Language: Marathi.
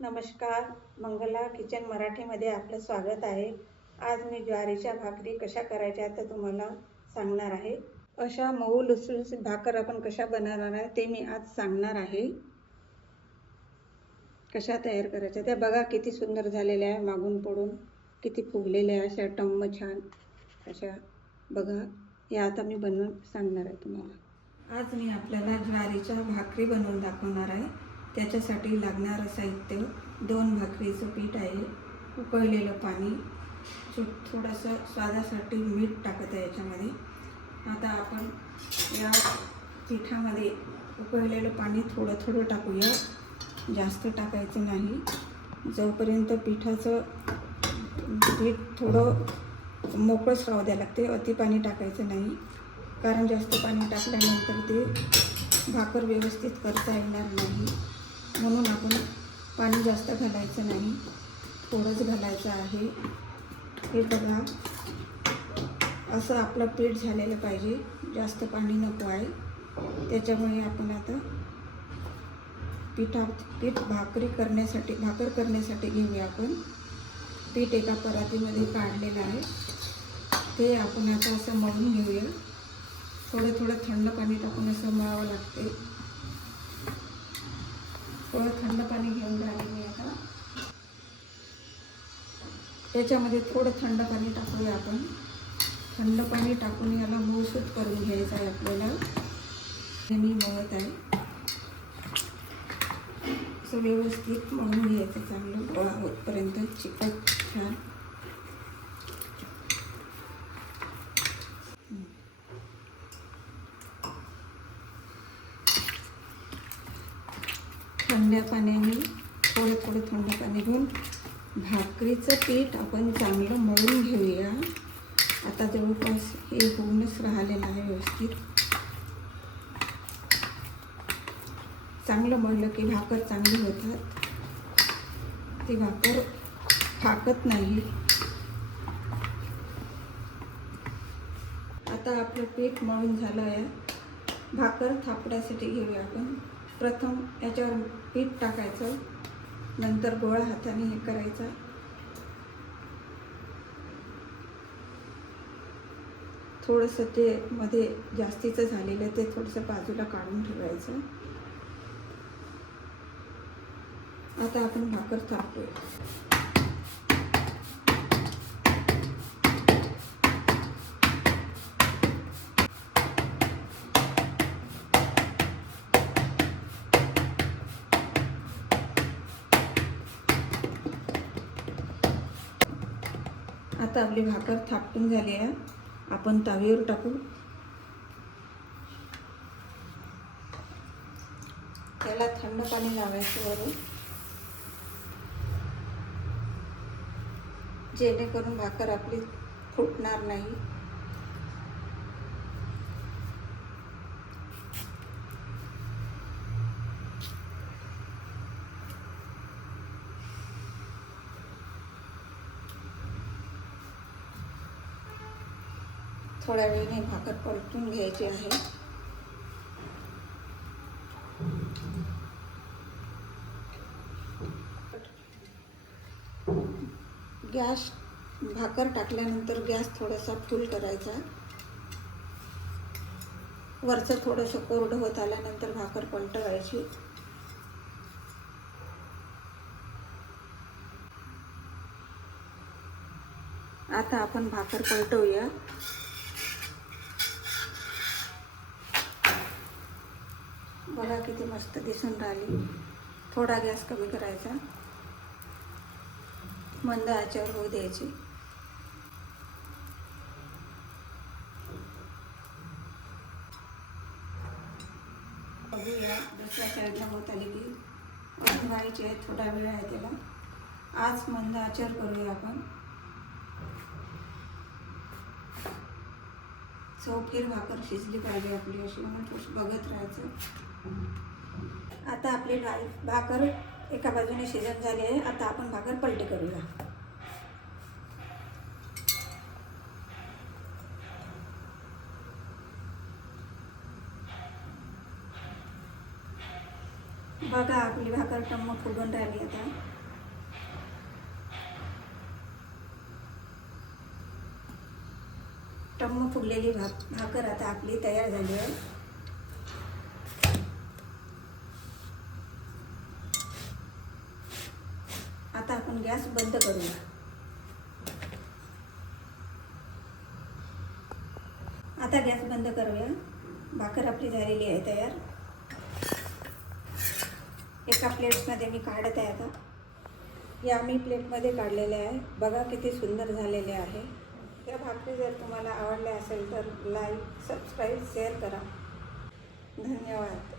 नमस्कार. मंगला किचन मराठीमध्ये आपलं स्वागत आहे. आज मी ज्वारीच्या भाकरी कशा करायच्या तर तुम्हाला सांगणार आहे. अशा मऊ लुसलुसीत भाकर आपण कशा बनवणार आहे ते मी आज सांगणार आहे. कशा तयार करायच्या त्या बघा, किती सुंदर झालेल्या आहे. मागून पडून किती फुगलेल्या आहे, अशा टम्म छान अशा बघा. या आता मी बनवून सांगणार आहे तुम्हाला. आज मी आपल्याला ज्वारीच्या भाकरी बनवून दाखवणार आहे. त्याच्यासाठी लागणारं साहित्य 2 भाकरीचं पीठ आहे, उकळलेलं पाणी, थोडंसं स्वादासाठी मीठ टाकत आहे याच्यामध्ये. आता आपण या पिठामध्ये उकळलेलं पाणी थोडं थोडं टाकूया, जास्त टाकायचं नाही. जोपर्यंत पिठाचं पीठ थोडं मोकळंच राहू द्यावं लागते, अति पाणी टाकायचं नाही, कारण जास्त पाणी टाकल्यानंतर ते भाकर व्यवस्थित करता येणार नाही. म्हणून आपण पाणी जास्त घालायचं नाही, थोडंच घालायचं आहे. हे बघा, असं आपलं पीठ झालेलं पाहिजे, जास्त पाणी नको आहे. त्याच्यामुळे आपण आता पीठ भाकर करण्यासाठी घेऊया. आपण पीठ एका परातीमध्ये काढलेलं आहे, ते आपण आता असं मळून घेऊया. थोडं थोडं थंड पाणी टाकून असं मळावं लागते. थोडं थंड पाणी घेऊन राहिले मी आता. याच्यामध्ये थोडं थंड पाणी टाकूया आपण. थंड पाणी टाकून याला मऊसूत करून घ्यायचं आहे आपल्याला. हे मी मळत आहे, असं व्यवस्थित मळून घ्यायचं, चांगलं गोळा होतपर्यंत चिकट छान. थंड पाण्याने थोडं थंड पाणी घेऊन भाकरीचं पीठ आपण चांगलं मळून घेऊया. आता जवळपास हे होऊनच राहिलेलं आहे व्यवस्थित. चांगलं मळलं की भाकर चांगली होतात, ती भाकर फाकत नाही. आता आपलं पीठ मळून झालं आहे. भाकर थापण्यासाठी घेऊया आपण. प्रथम याच्यावर पीठ टाकायचं, नंतर गोळा हाताने हे करायचं. थोडंसं ते मध्ये जास्तीचं झालेलं ते थोडंसं बाजूला काढून ठेवायचं. आता आपण भाकर थापूया. आता आपली भाकर थापटून झाली आहे. आपण तव्यावर टाकू. त्याला थंड पाणी लावायचं वरून, जेणेकरून भाकर आपली फुटणार नाही. थोड्या वेळाने भाकर पलटून घ्यायची आहे. गॅस भाकर टाकल्यानंतर गॅस थोडासा फुल करायचा. वरचं थोडंसं कोरडं होत आल्यानंतर भाकर पलटवायची. आता आपण भाकर पलटवूया. बघा किती मस्त दिसून राहिली. थोडा गॅस कमी करायचा, मंद आचेवर होऊ द्यायची. बघूया दुसऱ्या साईडला होत आली की ठेवायची आहे. थोडा वेळ आहे त्याला. आज मंद आचेवर करूया आपण. चौफीर भाकर शिजली पाहिजे आपली अशी, म्हणून बघत राहायचं. आता आपली भाकर एका बाजूने शिजन झाली आहे. आता आपण भाकर पलटी करूया. बघा आपली भाकर टम्म फुगून राहिली आता. टम्म फुगलेली भाकर आता आपली तयार झाली आहे. आता आपण गॅस बंद करूया. आता गॅस बंद करूया. भाकर आपली झालेली आहे तयार. एका प्लेटमध्ये मी काढत आहे आता. या मी प्लेटमध्ये काढलेले आहे. बघा किती सुंदर झालेले आहे. या भाकरी जर तुम्हाला आवडल्या असेल तर लाईक, सबस्क्राईब, शेअर करा. धन्यवाद.